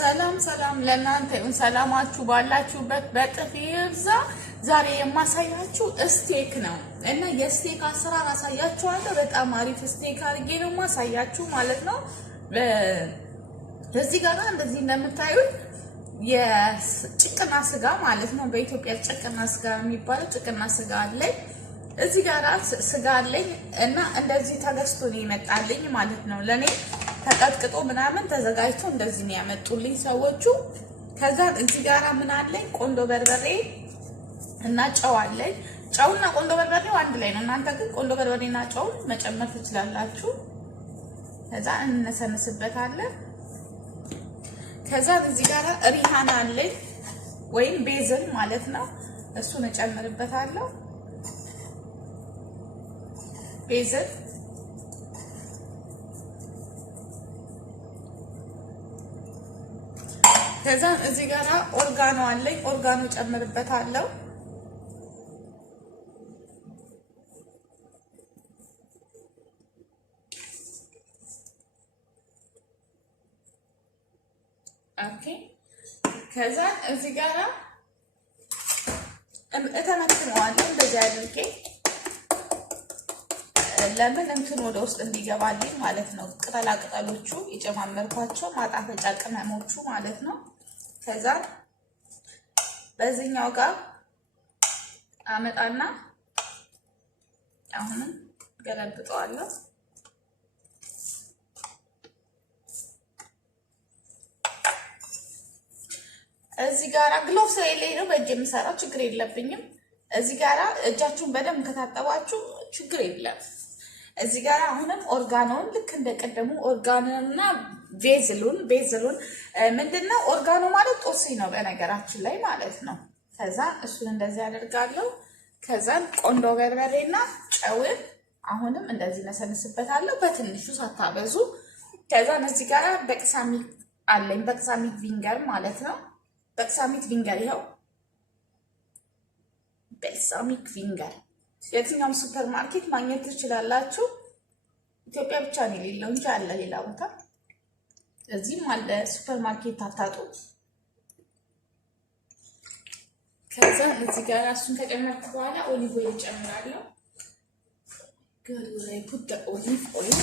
ሰላም ሰላም ለእናንተ ይሁን። ሰላማችሁ ባላችሁበት በጥፍ ይብዛ። ዛሬ የማሳያችሁ ስቴክ ነው እና የስቴክ አሰራር አሳያችኋለሁ። በጣም አሪፍ ስቴክ አድርጌ ነው ማሳያችሁ ማለት ነው። በዚህ ጋር እንደዚህ እንደምታዩት የጭቅና ስጋ ማለት ነው። በኢትዮጵያ ጭቅና ስጋ የሚባለው ጭቅና ስጋ አለኝ። እዚህ ጋር ስጋ አለኝ እና እንደዚህ ተገዝቶ ነው ይመጣልኝ ማለት ነው። ለኔ ተቀጥቅጦ ምናምን ተዘጋጅቶ እንደዚህ ነው ያመጡልኝ ሰዎቹ። ከዛ እዚህ ጋር ምን አለኝ? ቆንዶ በርበሬ እና ጨው አለኝ። ጨውና ቆንዶ በርበሬው አንድ ላይ ነው። እናንተ ግን ቆንዶ በርበሬና ጨው መጨመር ትችላላችሁ። ከዛ እንነሰንስበታለን። ከዛ እዚህ ጋር ሪሃና አለኝ ወይም ቤዝል ማለት ነው። እሱን እጨምርበታለሁ። ቤዝል ከዛ እዚህ ጋር ኦርጋኖ አለኝ። ኦርጋኖ ጨምርበታለሁ። ኦኬ ከዛ እዚህ ጋር እተነትነዋለሁ እንደዚህ አድርጌ ለምን እንትን ወደ ውስጥ እንዲገባልኝ ማለት ነው። ቅጠላ ቅጠሎቹ የጨማመርኳቸው ማጣፈጫ ቅመሞቹ ማለት ነው። ከዛ በዚህኛው ጋር አመጣና አሁን ገለብጠዋለሁ። እዚህ ጋር ግሎቭስ የሌለው ነው በእጅ የምሰራው፣ ችግር የለብኝም። እዚህ ጋር እጃችሁን በደንብ ከታጠባችሁ ችግር የለም። እዚህ ጋር አሁንም ኦርጋኖን ልክ እንደቀደሙ ኦርጋኖና ቤዝሉን ምንድነው? ኦርጋኖ ማለት ጦሲ ነው በነገራችን ላይ ማለት ነው። ከዛ እሱን እንደዚህ አደርጋለሁ። ከዛ ቆንዶ በርበሬና ጨውን አሁንም እንደዚህ ነሰንስበታለሁ በትንሹ ሳታበዙ። ከዛ እዚህ ጋር በቅሳሚት አለኝ፣ በቅሳሚት ቪንገር ማለት ነው። በቅሳሚት ቪንገር ይኸው በቅሳሚት ቪንገር የትኛውም ሱፐር ማርኬት ማግኘት ትችላላችሁ። ኢትዮጵያ ብቻ ነው የሌለው እንጂ አለ ሌላ ቦታ። እዚህም አለ ሱፐር ማርኬት አታጡ። ከዛ እዚህ ጋር እሱን ከጨመርኩ በኋላ ኦሊቭ ኦይል ጨምራለሁ። good I put the olive oil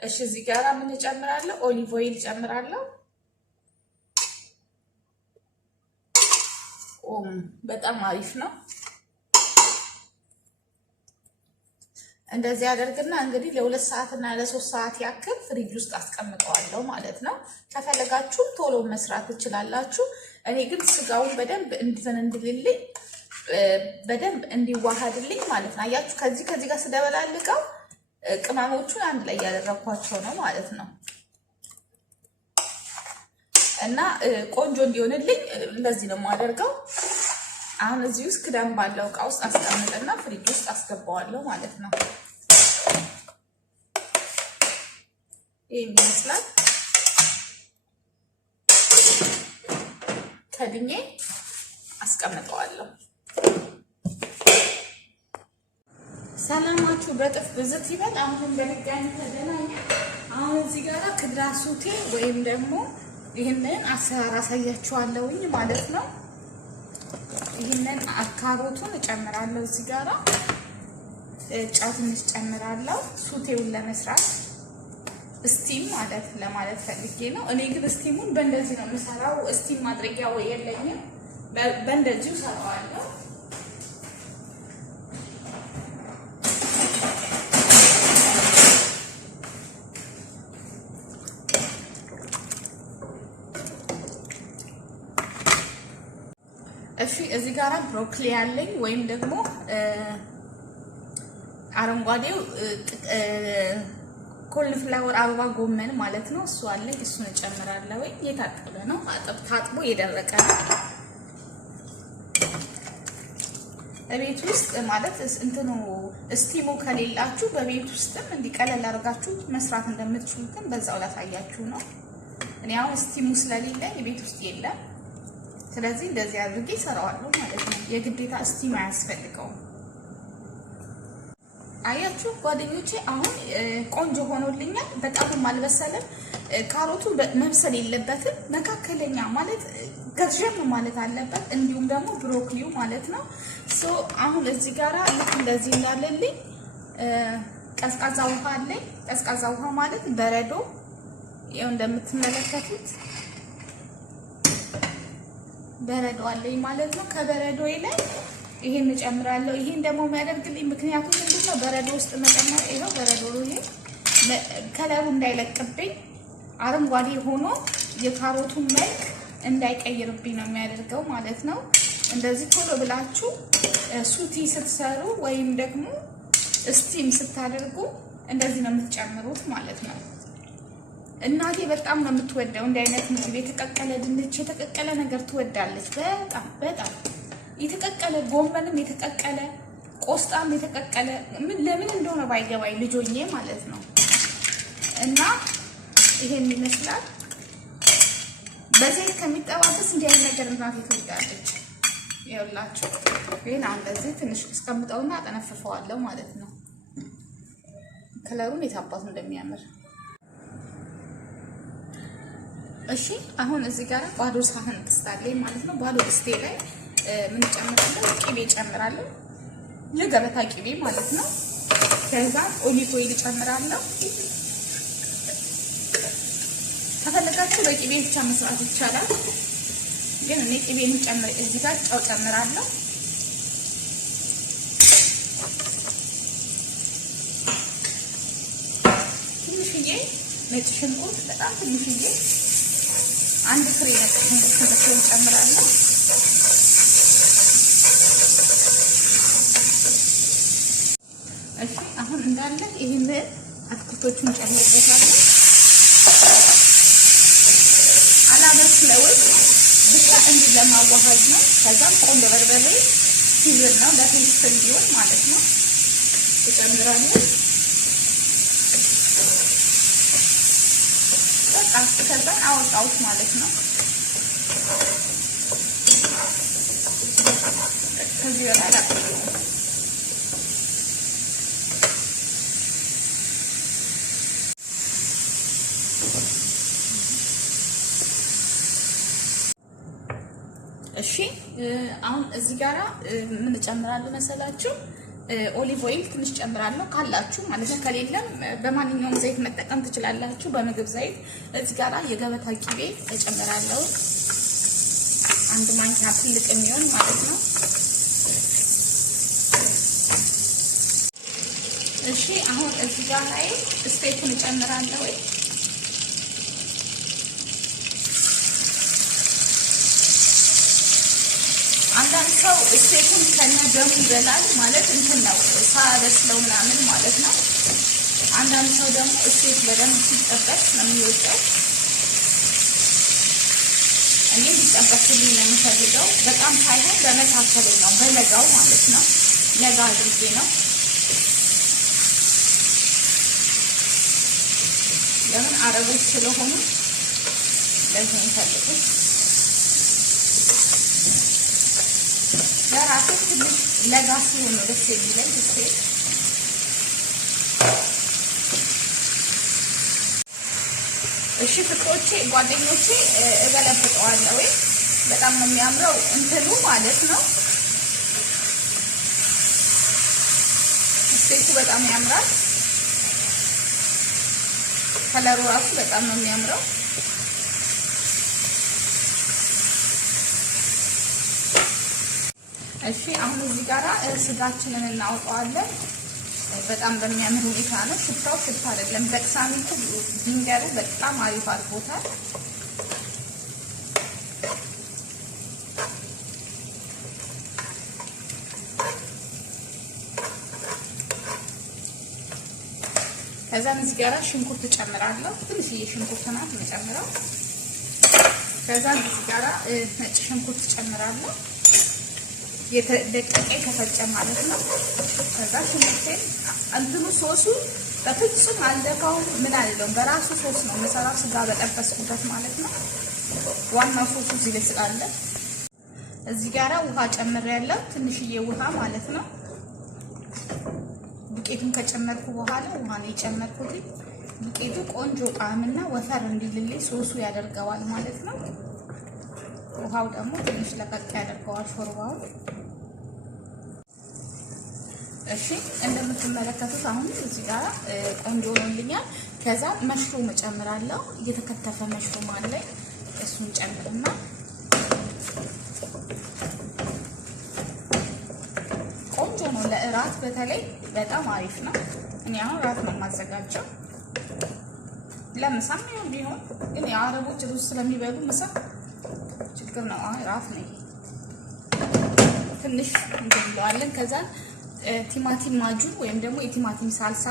እሺ እዚህ ጋር ምን ጨምራለሁ? ኦሊቭ ኦይል ጨምራለሁ። በጣም አሪፍ ነው። እንደዚህ አደርግና እንግዲህ ለ2 ሰዓት እና ለ3 ሰዓት ያክል ፍሪጅ ውስጥ አስቀምጠዋለሁ ማለት ነው። ከፈለጋችሁ ቶሎ መስራት ትችላላችሁ። እኔ ግን ስጋውን በደንብ እንድልልኝ በደንብ እንዲዋሃድልኝ ማለት ነው። አያችሁ ከዚህ ጋር ስደበላልቀው ቅመሞቹን አንድ ላይ ያደረኳቸው ነው ማለት ነው። እና ቆንጆ እንዲሆንልኝ እንደዚህ ነው የማደርገው። አሁን እዚህ ውስጥ ክዳን ባለው እቃ ውስጥ አስቀምጥና ፍሪጅ ውስጥ አስገባዋለሁ ማለት ነው። ይሄን ይመስላል። ከድኜ አስቀምጠዋለሁ። ሰላማችሁ በጥፍ ብዝት ይበል። አሁን በድጋሚ ተገናኘ። አሁን እዚህ ጋር ክድራ ሱቴ ወይም ደግሞ ይህንን አሰራር አሳያችኋለሁኝ ማለት ነው። ይህንን ካሮቱን እጨምራለሁ። እዚህ ጋር ጨው ትንሽ ጨምራለሁ ሱቴውን ለመስራት ስቲም ለማለት ፈልጌ ነው። እኔ ግን ስቲሙን በእንደዚህ ነው የምሰራው። ስቲም ማድረጊያ ወይ የለኝም፣ በእንደዚሁ ሰራዋለሁ። እሺ እዚህ ጋር ብሮኮሊ ያለኝ ወይም ደግሞ አረንጓዴው ኮሊፍላወር አበባ ጎመን ማለት ነው። እሱ አለኝ፣ እሱን እጨምራለሁ። የታጠበ ነው፣ ታጥቦ የደረቀ ነው። በቤት ውስጥ ማለት እንትኑ ስቲሙ ከሌላችሁ በቤት ውስጥም እንዲቀለል አድርጋችሁ መስራት እንደምትችሉትን በዛው ላሳያችሁ ነው። እኔ አሁን ስቲሙ ስለሌለኝ ቤት ውስጥ የለም። ስለዚህ እንደዚህ አድርጌ እሰራዋለሁ ማለት ነው። የግዴታ ስቲም አያስፈልገውም። አያችሁ ጓደኞቼ አሁን ቆንጆ ሆኖልኛል። በጣም አልበሰለም። ካሮቱ መብሰል የለበትም መካከለኛ ማለት ገርጀም ማለት አለበት። እንዲሁም ደግሞ ብሮኮሊው ማለት ነው። ሶ አሁን እዚህ ጋራ ልክ እንደዚህ እንዳለልኝ ቀዝቃዛ ውሃ አለኝ። ቀዝቃዛ ውሃ ማለት በረዶ ይኸው እንደምትመለከቱት በረዶ አለኝ ማለት ነው። ከበረዶዬ ላይ ይሄን እጨምራለሁ። ይሄን ደግሞ የሚያደርግልኝ ምክንያቱም ምንድነው በረዶ ውስጥ መጨመር ይሄው በረዶ ይሄ ከለሩ እንዳይለቅብኝ አረንጓዴ ሆኖ የካሮቱን መልክ እንዳይቀይርብኝ ነው የሚያደርገው ማለት ነው። እንደዚህ ቶሎ ብላችሁ ሱቲ ስትሰሩ ወይም ደግሞ ስቲም ስታደርጉ እንደዚህ ነው የምትጨምሩት ማለት ነው። እናቴ በጣም ነው የምትወደው እንዲህ አይነት ምግብ። የተቀቀለ ድንች፣ የተቀቀለ ነገር ትወዳለች በጣም የተቀቀለ ጎመንም የተቀቀለ ቆስጣም የተቀቀለ ለምን እንደሆነ ባይገባኝ ልጆኜ ማለት ነው። እና ይሄን ይመስላል። በዘይት ከሚጠባበስ እንዲህ አይነት ነገር እናቴ ትወዳለች። ይኸውላችሁ ይሄን አሁን ለዚህ ትንሽ እስከምጠውና አጠነፍፈዋለሁ ማለት ነው። ከለሩን የታባቱ እንደሚያምር እሺ። አሁን እዚህ ጋር ባዶ ሳህን ጥስታለኝ ማለት ነው። ባዶ ድስቴ ላይ ምን ጨምራለሁ? ቅቤ ጨምራለሁ። የገበታ ቅቤ ማለት ነው። ከዛ ኦሊቭ ኦይል ጨምራለሁ። ከፈለጋችሁ በቅቤ ብቻ መስራት ይቻላል፣ ግን እኔ ቅቤን ጨምር እዚህ ጋር ጨው ጨምራለሁ። ትንሽዬ ነጭ ሽንኩርት በጣም ትንሽዬ አንድ ፍሬ ነጭ ሽንኩርት ጨምራለሁ። እሺ አሁን እንዳለ ይሄን አትክልቶቹን ጨምርበታለሁ። አላበስለውም ብቻ እንዲህ ለማዋሃድ ነው። ከዛም ቆንጆ በርበሬ ሲዝን ነው ለቴስት እንዲሆን ማለት ነው እጨምራለሁ። በቃ ከዛን አወጣሁት ማለት ነው። ከዚህ በላይ አላቆየውም። እሺ አሁን እዚህ ጋራ ምን ጨምራለሁ መሰላችሁ? ኦሊቭ ኦይል ትንሽ ጨምራለሁ ካላችሁ ማለት ነው። ከሌለም በማንኛውም ዘይት መጠቀም ትችላላችሁ፣ በምግብ ዘይት። እዚህ ጋራ የገበታ ቅቤ እጨምራለሁ፣ አንድ ማንኪያ ትልቅ የሚሆን ማለት ነው። እሺ አሁን እዚህ ጋር ላይ ስቴኩን እጨምራለሁ። አንዳንድ ሰው ስቴኩን ከነደሙ ይበላል ማለት እንትን ነው ሳበስለው ምናምን ማለት ነው። አንዳንድ ሰው ደግሞ ስቴክ በደንብ ሲጠበስ ነው የሚወደው። እኔ እንዲጠበስልኝ ነው የምፈልገው፣ በጣም ሳይሆን በመካከለኛው በለጋው ማለት ነው። ለጋ አድርጌ ነው ለምን አረቦች ስለሆኑ ለዚህ የሚፈልጉት። ለራሴ ትንሽ ለጋ ሲሆን ነው ደስ የሚለኝ። እሺ ፍቅሮቼ ጓደኞቼ እገለብጠዋለሁ። በጣም ነው የሚያምረው እንትኑ ማለት ነው። ስቴኩ በጣም ያምራል። ከለሩ ራሱ በጣም ነው የሚያምረው። እሺ አሁን እዚህ ጋራ ስጋችንን እናወጣዋለን። በጣም በሚያምር ሁኔታ ነው። ሽታው ሽታ አይደለም፣ በቅሳሚቱ ድንገሩ በጣም አሪፍ አድርጎታል። ከዛም እዚህ ጋራ ሽንኩርት ጨምራለሁ። ትንሽዬ ሽንኩርት ናት የምጨምረው። ከዛም እዚህ ጋራ ነጭ ሽንኩርት ጨምራለሁ፣ የተደቀቀ ከተፈጨ ማለት ነው። ከዛ ሽንኩርቴን እንትኑ ሶሱ በፍጹም አልደፋውም፣ ምን አይደለም፣ በራሱ ሶስ ነው የምሰራው፣ ስጋ በጠበስኩበት ማለት ነው። ዋናው ሶሱ እዚህ ላይ ስላለ እዚህ ጋራ ውሃ ጨምሬያለሁ፣ ትንሽዬ ውሃ ማለት ነው። ዱቄቱን ከጨመርኩ በኋላ ውሃ ነው የጨመርኩት። ዱቄቱ ቆንጆ ጣዕምና ወፈር እንዲልልኝ ሶሱ ያደርገዋል ማለት ነው። ውሃው ደግሞ ትንሽ ለቀቅ ያደርገዋል ሾርባውን። እሺ እንደምትመለከቱት አሁን እዚህ ጋር ቆንጆ ሆኖልኛል። ከዛ መሽሩም እጨምራለሁ። እየተከተፈ መሽሩም አለኝ፣ እሱን ጨምርና ቆንጆ ነው ለእራት በተለይ በጣም አሪፍ ነው። እኔ አሁን እራት ነው የማዘጋጀው። ለምሳም ቢሆን ግን የአረቦች ሩዝ ስለሚበሉ ምሳ ችግር ነው። አሁን እራት ነው። ትንሽ እንገባዋለን። ከዛ ቲማቲም ማጁን ወይም ደግሞ የቲማቲም ሳልሳ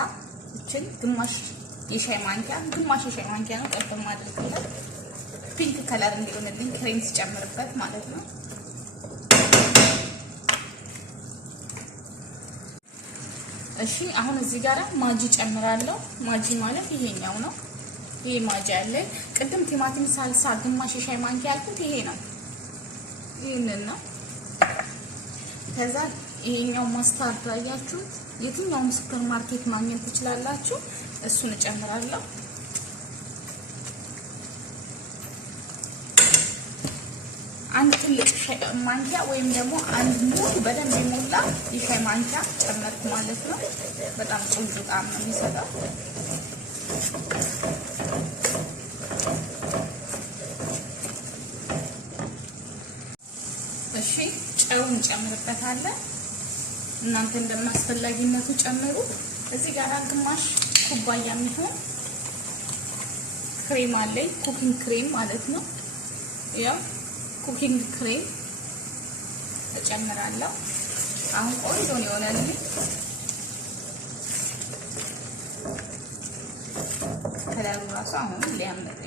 እችን ግማሽ የሻይ ማንኪያ ነው ቀጥታ ማድረግለት ፒንክ ከለር እንዲሆንልኝ ክሬም ሲጨምርበት ማለት ነው። እሺ አሁን እዚህ ጋር ማጂ ጨምራለሁ። ማጂ ማለት ይሄኛው ነው። ይሄ ማጂ አለ። ቅድም ቲማቲም ሳልሳ ግማሽ የሻይ ማንኪያ ያልኩት ይሄ ነው። ይሄንን ነው። ከዛ ይሄኛው ማስታርድ አያችሁት? የትኛውም ሱፐር ማርኬት ማግኘት ትችላላችሁ። እሱን እጨምራለሁ። አንድ ትልቅ ማንኪያ ወይም ደግሞ አንድ ሙሉ በደንብ የሞላ የሻይ ማንኪያ ጨመርኩ ማለት ነው። በጣም ቆንጆ ጣዕም ነው የሚሰጠው። እሺ ጨውን እንጨምርበታለን። እናንተ እንደማስፈላጊነቱ ጨምሩ። እዚህ ጋር ግማሽ ኩባያ የሚሆን ክሬም አለኝ፣ ኩኪንግ ክሬም ማለት ነው። ያው ኩኪንግ ክሬም እጨምራለሁ። አሁን ቆንጆ ነው የሆነልኝ። ከለሩ ራሱ አሁን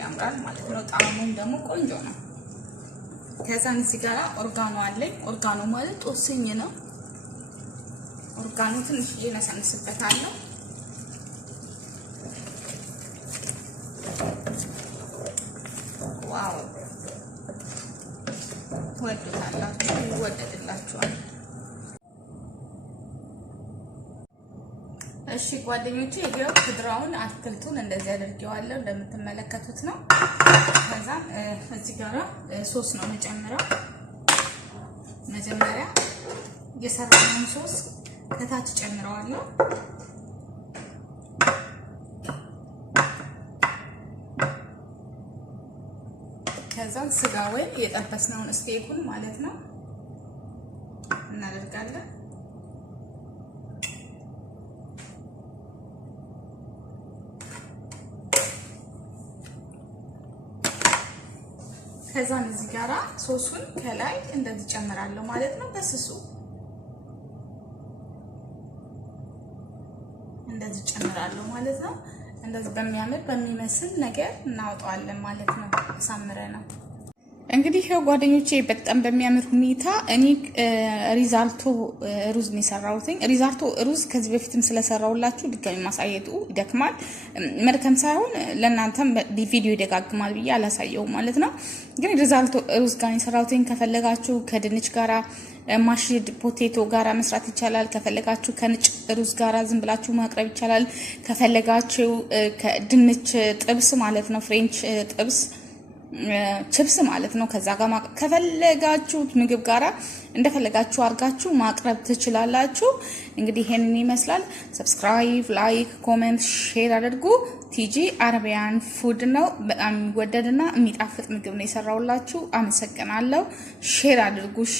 ያምራል ማለት ነው። ጣዕሙም ደግሞ ቆንጆ ነው። ከዛን እዚህ ጋር ኦርጋኖ አለኝ። ኦርጋኖ ማለት ጦስኝ ነው። ኦርጋኖ ትንሽ እነሰንስበታለሁ። ዋው ወደታላችሁ ይወደድላችኋል። እሺ ጓደኞቼ ይሄው ክድራውን አትክልቱን እንደዚህ አድርጌዋለሁ እንደምትመለከቱት ነው። ከዛም እዚህ ጋር ሶስ ነው መጨመሪያ። መጀመሪያ የሰራነውን ሶስ ከታች ጨምረዋለሁ። ከዛም ስጋ ወይ የጠበስነውን ስቴኩን ማለት ነው እናደርጋለን። ከዛን እዚህ ጋራ ሶሱን ከላይ እንደዚህ ጨምራለሁ ማለት ነው። በስሱ እንደዚህ ጨምራለሁ ማለት ነው። እንደዚህ በሚያምር በሚመስል ነገር እናወጣዋለን ማለት ነው። አሳምረናል። እንግዲህ ይሄው ጓደኞቼ በጣም በሚያምር ሁኔታ እኔ ሪዛልቶ ሩዝ ነው የሰራሁት። ሪዛልቶ ሩዝ ከዚህ በፊትም ስለሰራውላችሁ ድጋሚ ማሳየቱ ይደክማል። መድከም ሳይሆን ለእናንተም ቪዲዮ ይደጋግማል ብዬ አላሳየውም ማለት ነው። ግን ሪዛልቶ ሩዝ ጋር የሰራሁት ከፈለጋችሁ ከድንች ጋራ ማሽድ ፖቴቶ ጋራ መስራት ይቻላል። ከፈለጋችሁ ከነጭ ሩዝ ጋራ ዝም ብላችሁ ማቅረብ ይቻላል። ከፈለጋችሁ ከድንች ጥብስ ማለት ነው፣ ፍሬንች ጥብስ ቺፕስ ማለት ነው። ከዛ ጋር ከፈለጋችሁት ምግብ ጋራ እንደፈለጋችሁ አድርጋችሁ ማቅረብ ትችላላችሁ። እንግዲህ ይሄንን ይመስላል። ሰብስክራይብ፣ ላይክ፣ ኮሜንት፣ ሼር አድርጉ። ቲጂ አረቢያን ፉድ ነው። በጣም የሚወደድና የሚጣፍጥ ምግብ ነው የሰራውላችሁ። አመሰግናለሁ። ሼር አድርጉ። እሺ